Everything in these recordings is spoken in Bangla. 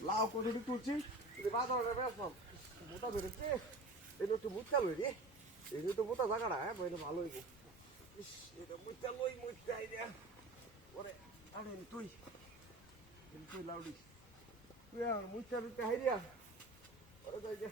লাউ কতটি তুলছি বাজারে বেসলাম মোটা ধরেছে এটা একটু মুচা লই রে এই তো মোটা জায়গাটা হ্যাঁ ভালো হইব ইস এটা মুচা লই মুচা আইডিয়া ওরে আরে তুই লাউডি তুই আর মুচা দিতে হাইরিয়া ওরে যাই গে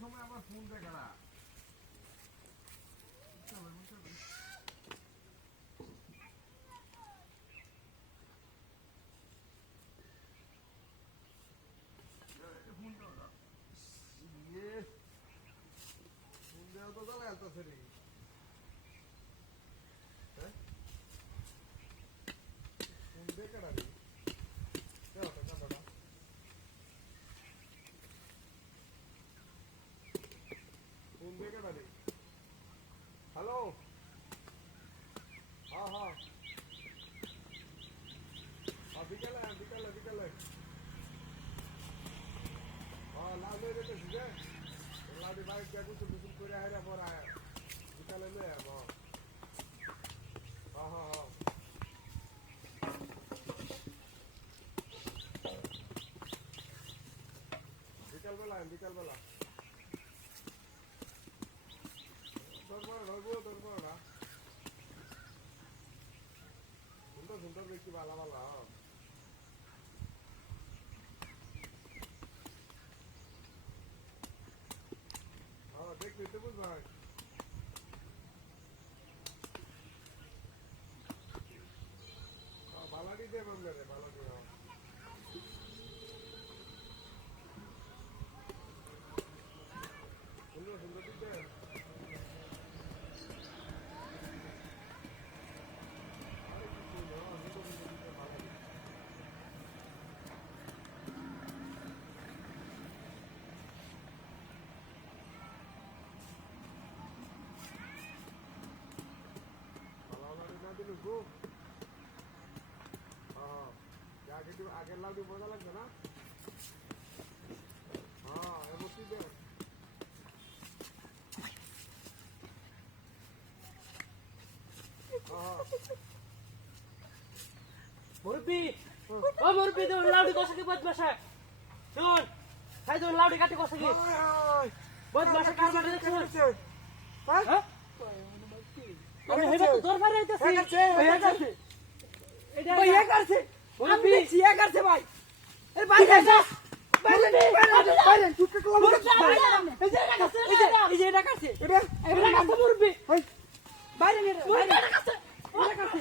সময় আবার ফোন দেখা তো জ্বালা আসতেছে রে হ্যাঁ ফোন দেখা রে हेलो हाँ हाँ बिकल हाँ लाल ले लेते सीधे लाड़ी बाइक क्या कुछ बिल्कुल पूरा है ना बोरा है बिकल ले हाँ हाँ हाँ बिकल बोला ना सुंदर देखी वाला हाँ देख लेते बुझ भाई हाँ बालाडी दे बंदे रे बालाडी हाँ सुंदर दिखते हैं आगे लाउडी मजा लगता ना हाँ एमोसी दे मुर्बी ओ मुर्बी तो लाउडी कस के बदमाश है सुन खाई तो लाउडी काटे कस के बदमाश का मार दे सुन हां अरे हेबे तो जोर मार रही थी भैया करছে मुर्बी सिया करছে भाई अरे भाई বাইরে তুই কে লাগা এই যে এটা কাছে মুর্বি বাইরে নে বাইরে এটা কাছে